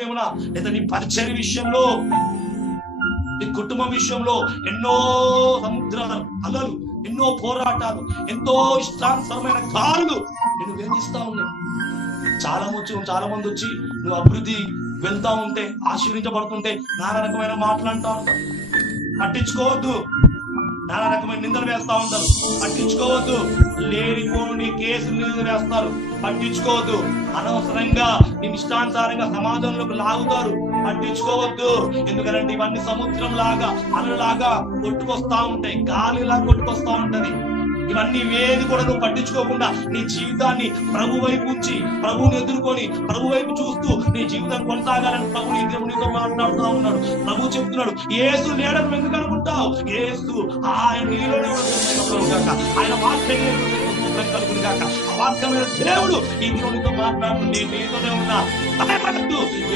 లేదా నీ పరిచర్య విషయంలో, నీ కుటుంబం విషయంలో ఎన్నో సముద్రాలు అలలు, ఎన్నో పోరాటాలు, ఎంతో ఇష్టానుసరమైన గాలులు నేను వేధిస్తా ఉన్నాయి. చాలా మంది వచ్చి నువ్వు అభివృద్ధి వెళ్తా ఉంటే, ఆశీర్వించబడుతుంటే నానా రకమైన మాటలు అంటా ఉంటారు. పట్టించుకోవద్దు. నానా రకమైన నిందలు వేస్తా ఉంటారు. పట్టించుకోవద్దు. లేనిపోని కేసులు నిందలు వేస్తారు. పట్టించుకోవద్దు. అనవసరంగా నీ ఇష్టానుసారంగా సమాజంలోకి లాగుతారు. పట్టించుకోవద్దు. ఎందుకంటే ఇవన్నీ సముద్రం లాగా, అలలాగా కొట్టుకొస్తా ఉంటాయి, గాలిలా కొట్టుకొస్తా ఉంటది. ఇవన్నీ ఏది కూడా నువ్వు పట్టించుకోకుండా నీ జీవితాన్ని ప్రభు వైపు ఉంచి, ప్రభువుని ఎదుర్కొని, ప్రభు వైపు చూస్తూ నీ జీవితం కొనసాగాలని ప్రభు నీతో మాట్లాడుతూ ఉన్నాడు. ప్రభు చెప్తున్నాడు, యేసు లేడని ఎందుకు అనుకుంటావు? యేసు ఆయన నీలోనే కాక, ఆయన వాక్యం కలుగుడు కాక, ఆ వాక్యమైన దేవుడు ఈ నీతో మాట్లాడుతూ నేను నీతోనే ఉన్నా, భయపడద్దు.